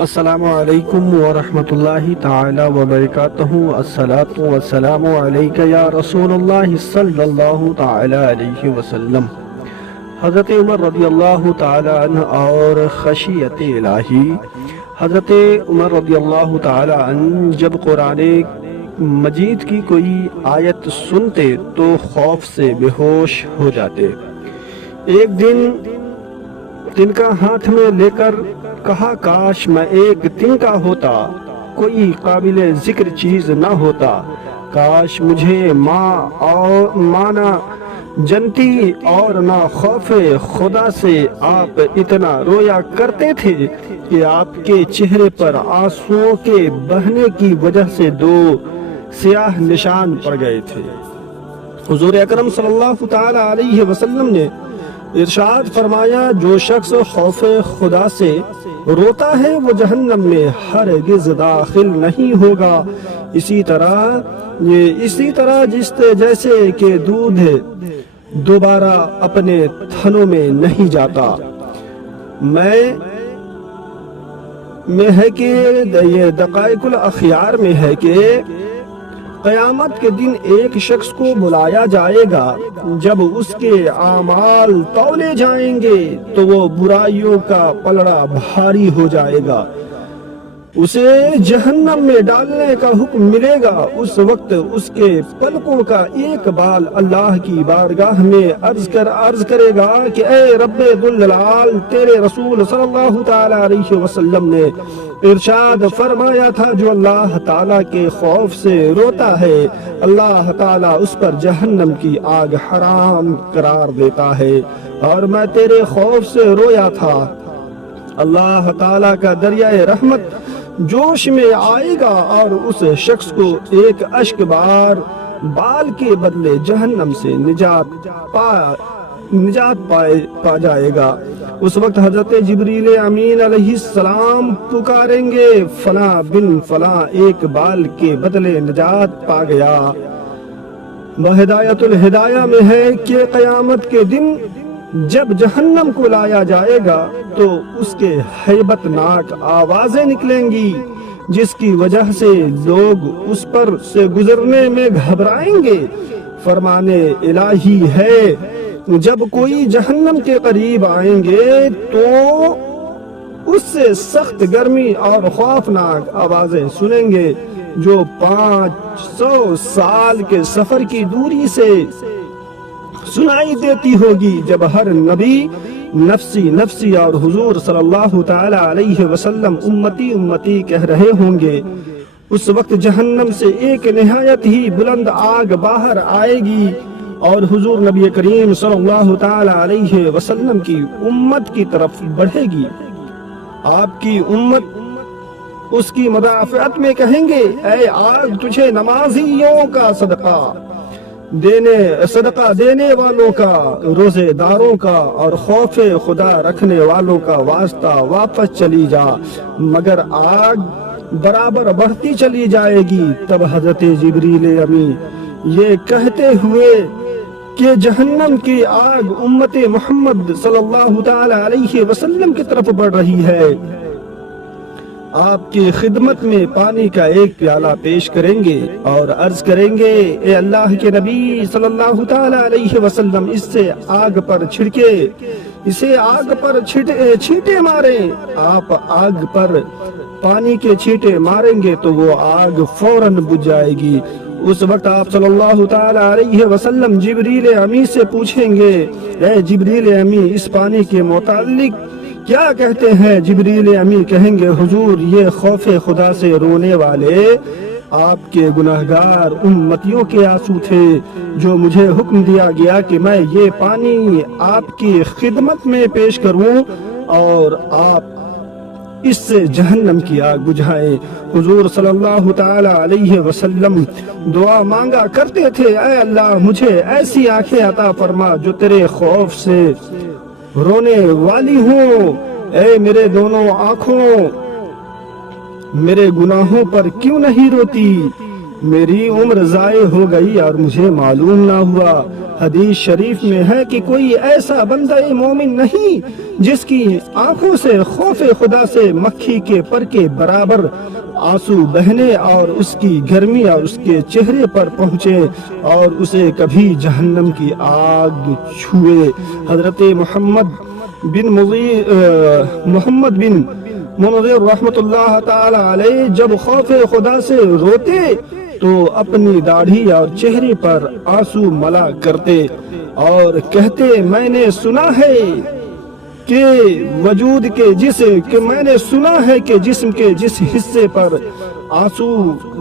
السلام علیکم ورحمۃ اللہ تعالی وبرکاتہ۔ الصلاۃ والسلام علیک یا رسول اللہ صلی اللہ تعالی علیہ وسلم۔ حضرت عمر رضی اللہ تعالی عنہ اور خشیت الہی۔ حضرت عمر رضی اللہ تعالی عنہ جب قرآن مجید کی کوئی آیت سنتے تو خوف سے بے ہوش ہو جاتے۔ ایک دن تنکا ہاتھ میں لے کر کہا، کاش میں ایک تنکا ہوتا، کوئی قابل ذکر چیز نہ ہوتا، کاش مجھے ماں نہ جنتی اور نہ خوف خدا سے آپ اتنا رویا کرتے تھے کہ آپ کے چہرے پر آنسوؤں کے بہنے کی وجہ سے دو سیاہ نشان پڑ گئے تھے۔ حضور اکرم صلی اللہ تعالی علیہ وسلم نے ارشاد فرمایا، جو شخص خوف خدا سے روتا ہے وہ جہنم میں ہرگز داخل نہیں ہوگا۔ اسی طرح جیسے کہ دودھ دوبارہ اپنے تھنوں میں نہیں جاتا۔ میں ہے کہ یہ دقائق الاخیار میں ہے کہ قیامت کے دن ایک شخص کو بلایا جائے گا، جب اس کے اعمال تولے جائیں گے تو وہ برائیوں کا پلڑا بھاری ہو جائے گا، اسے جہنم میں ڈالنے کا حکم ملے گا۔ اس وقت اس کے پلکوں کا ایک بال اللہ کی بارگاہ میں عرض کرے گا کہ اے رب ذوالجلال، تیرے رسول صلی اللہ تعالی علیہ وسلم نے ارشاد فرمایا تھا، جو اللہ تعالیٰ کے خوف سے روتا ہے اللہ تعالیٰ اس پر جہنم کی آگ حرام قرار دیتا ہے، اور میں تیرے خوف سے رویا تھا۔ اللہ تعالیٰ کا دریائے رحمت جوش میں آئے گا اور اس شخص کو ایک اشک بال کے بدلے جہنم سے نجات پا جائے گا۔ اس وقت حضرت جبریل امین علیہ السلام پکاریں گے، فلاں بن فلاں ایک بال کے بدلے نجات پا گیا۔ ہدایت الہدایہ میں ہے کہ قیامت کے دن جب جہنم کو لایا جائے گا تو اس کے ہیبت ناک آوازیں نکلیں گی، جس کی وجہ سے لوگ اس پر سے گزرنے میں گھبرائیں گے۔ فرمانے الہی ہے، جب کوئی جہنم کے قریب آئیں گے تو اس سے سخت گرمی اور خوفناک آوازیں سنیں گے، جو 500 سال کے سفر کی دوری سے سنائی دیتی ہوگی، جب ہر نبی نفسی نفسی اور حضور صلی اللہ تعالی علیہ وسلم امتی امتی کہہ رہے ہوں گے۔ اس وقت جہنم سے ایک نہایت ہی بلند آگ باہر آئے گی اور حضور نبی کریم صلی اللہ تعالی علیہ وسلم کی امت کی طرف بڑھے گی۔ آپ کی امت اس کی مدافعت میں کہیں گے، اے آگ، تجھے نمازیوں کا صدقہ دینے والوں کا، روزے داروں کا اور خوف خدا رکھنے والوں کا واسطہ، واپس چلی جا، مگر آگ برابر بڑھتی چلی جائے گی۔ تب حضرت جبریل امی یہ کہتے ہوئے کہ جہنم کی آگ امت محمد صلی اللہ تعالی علیہ وسلم کی طرف بڑھ رہی ہے، آپ کی خدمت میں پانی کا ایک پیالہ پیش کریں گے اور عرض کریں گے، اے اللہ کے نبی صلی اللہ تعالی علیہ وسلم، اسے آگ پر چھینٹے ماریں۔ آپ آگ پر پانی کے چھینٹے ماریں گے تو وہ آگ فوراً بجھ جائے گی۔ اس وقت آپ صلی اللہ تعالی علیہ وسلم جبریل امی سے پوچھیں گے، اے جبریل امی، اس پانی کے متعلق کیا کہتے ہیں؟ جبریل امی کہیں گے، حضور، یہ خوف خدا سے رونے والے آپ کے گناہگار امتیوں کے آنسو تھے، جو مجھے حکم دیا گیا کہ میں یہ پانی آپ کی خدمت میں پیش کروں اور آپ اس سے جہنم کی آگ بجھائیں۔ حضور صلی اللہ تعالی علیہ وسلم دعا مانگا کرتے تھے، اے اللہ، مجھے ایسی آنکھیں عطا فرما جو تیرے خوف سے رونے والی ہوں۔ اے میرے دونوں آنکھوں، میرے گناہوں پر کیوں نہیں روتی؟ میری عمر ضائع ہو گئی اور مجھے معلوم نہ ہوا۔ حدیث شریف میں ہے کہ کوئی ایسا بندہ مومن نہیں جس کی آنکھوں سے خوف خدا سے مکھی کے پر کے برابر آنسو بہنے اور اس کی گرمی اور اس کے چہرے پر پہنچے اور اسے کبھی جہنم کی آگ چھوئے۔ حضرت محمد بن منذر رحمت اللہ تعالی علیہ جب خوف خدا سے روتے تو اپنی داڑھی اور چہرے پر آنسو ملا کرتے اور کہتے میں نے سنا ہے کہ جسم کے جس حصے پر آنسو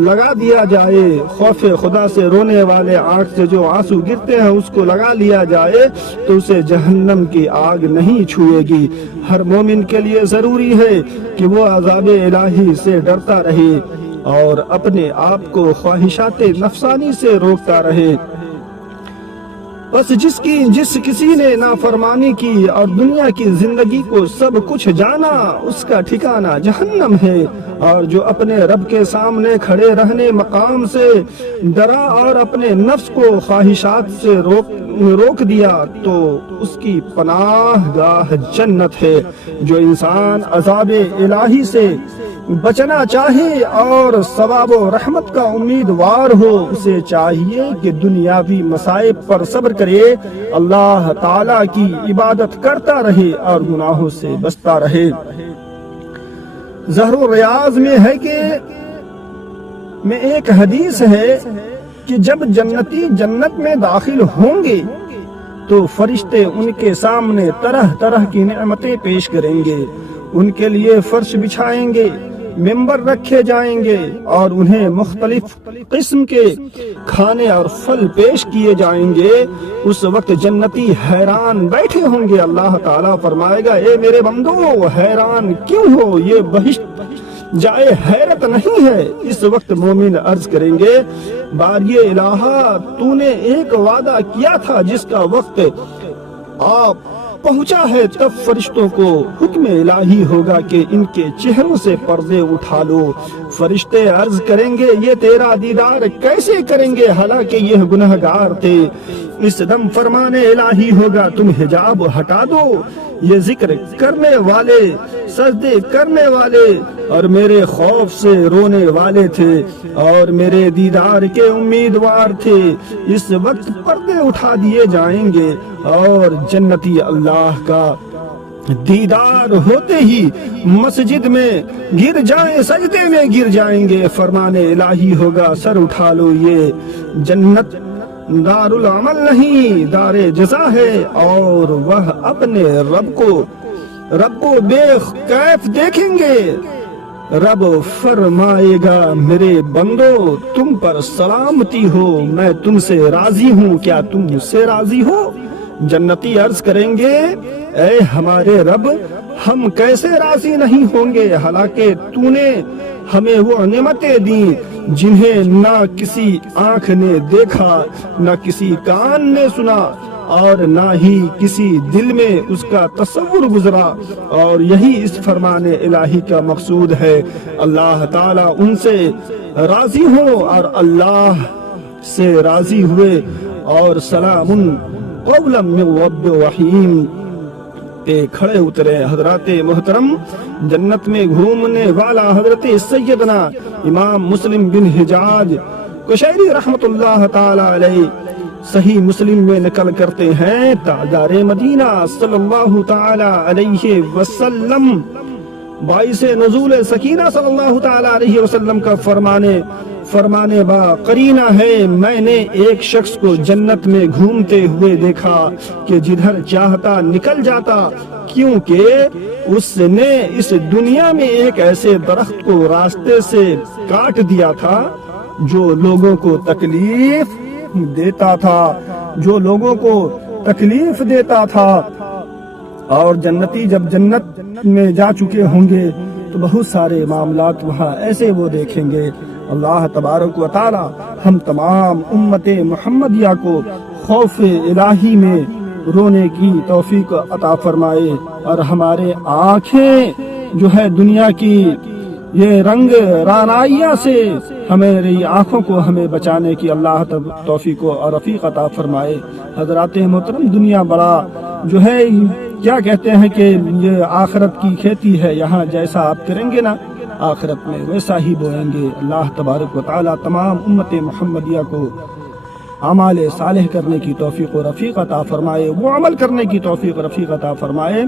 لگا دیا جائے، خوف خدا سے رونے والے آنکھ سے جو آنسو گرتے ہیں اس کو لگا لیا جائے تو اسے جہنم کی آگ نہیں چھوئے گی۔ ہر مومن کے لیے ضروری ہے کہ وہ عذاب الہی سے ڈرتا رہے اور اپنے آپ کو خواہشات نفسانی سے روکتا رہے۔ بس جس کسی نے نافرمانی کی اور دنیا کی زندگی کو سب کچھ جانا، اس کا ٹھکانہ جہنم ہے، اور جو اپنے رب کے سامنے کھڑے رہنے مقام سے ڈرا اور اپنے نفس کو خواہشات سے روک دیا تو اس کی پناہ گاہ جنت ہے۔ جو انسان عذاب الہی سے بچنا چاہے اور ثواب و رحمت کا امیدوار ہو، اسے چاہیے کہ دنیاوی مصائب پر صبر کرے، اللہ تعالی کی عبادت کرتا رہے اور گناہوں سے بچتا رہے۔ زہر و ریاض میں ایک حدیث ہے کہ جب جنتی جنت میں داخل ہوں گے تو فرشتے ان کے سامنے طرح طرح کی نعمتیں پیش کریں گے، ان کے لیے فرش بچھائیں گے، ممبر رکھے جائیں گے اور انہیں مختلف قسم کے کھانے اور پھل پیش کیے جائیں گے۔ اس وقت جنتی حیران بیٹھے ہوں گے۔ اللہ تعالیٰ فرمائے گا اے میرے بندو حیران کیوں ہو، یہ بہشت جائے حیرت نہیں ہے۔ اس وقت مومن عرض کریں گے باری الہ تو نے ایک وعدہ کیا تھا جس کا وقت آپ پہنچا ہے، تب فرشتوں کو حکم الہی ہوگا کہ ان کے چہروں سے پردے اٹھا لو۔ فرشتے عرض کریں گے یہ تیرا دیدار کیسے کریں گے حالانکہ یہ گنہگار تھے۔ اس دم فرمان الہی ہوگا تم حجاب ہٹا دو، یہ ذکر کرنے والے، سجدے کرنے والے اور میرے خوف سے رونے والے تھے اور میرے دیدار کے امیدوار تھے۔ اس وقت پردے اٹھا دیے جائیں گے اور جنتی اللہ کا دیدار ہوتے ہی مسجد میں گر جائیں، سجدے میں گر جائیں گے۔ فرمان الہی ہوگا سر اٹھا لو، یہ جنت دار العمل نہیں دار جزا ہے، اور وہ اپنے رب کو بے کیف دیکھیں گے۔ رب فرمائے گا میرے بندو تم پر سلامتی ہو، میں تم سے راضی ہوں، کیا تم مجھ سے راضی ہو؟ جنتی عرض کریں گے اے ہمارے رب ہم کیسے راضی نہیں ہوں گے حالانکہ تو نے ہمیں وہ نعمتیں دی جنہیں نہ کسی آنکھ نے دیکھا، نہ کسی کان نے سنا اور نہ ہی کسی دل میں اس کا تصور گزرا، اور یہی اس فرمان الہی کا مقصود ہے۔ اللہ تعالیٰ ان سے راضی ہو اور اللہ سے راضی ہوئے، اور سلام قولا من رب رحیم پہ کھڑے اترے۔ حضرات محترم، جنت میں گھومنے والا حضرت سیدنا امام مسلم بن حجاج قشیری رحمت اللہ تعالی علیہ صحیح مسلم میں نقل کرتے ہیں، تاجدار مدینہ صلی اللہ تعالی علیہ وسلم باعث نزول سکینہ صلی اللہ تعالی علیہ وسلم کا فرمانے با قرینہ ہے، میں نے ایک شخص کو جنت میں گھومتے ہوئے دیکھا کہ جدھر چاہتا نکل جاتا، کیونکہ اس نے اس دنیا میں ایک ایسے درخت کو راستے سے کاٹ دیا تھا جو لوگوں کو تکلیف دیتا تھا، اور جنتی جب جنت میں جا چکے ہوں گے تو بہت سارے معاملات وہاں ایسے وہ دیکھیں گے۔ اللہ تبارک و تعالی ہم تمام امت محمدیہ کو خوف الہی میں رونے کی توفیق عطا فرمائے، اور ہمارے آنکھیں جو ہے دنیا کی یہ رنگ رانائیاں سے ہماری آنکھوں کو ہمیں بچانے کی اللہ توفیق اور رفیق عطا فرمائے۔ حضرات محترم، دنیا بڑا جو ہے کیا کہتے ہیں کہ یہ آخرت کی کھیتی ہے، یہاں جیسا آپ کریں گے نا آخرت میں ویسا ہی بوئیں گے۔ اللہ تبارک و تعالی تمام امت محمدیہ کو اعمال صالح کرنے کی توفیق و رفیق عطا فرمائے، وہ عمل کرنے کی توفیق و رفیق عطا فرمائے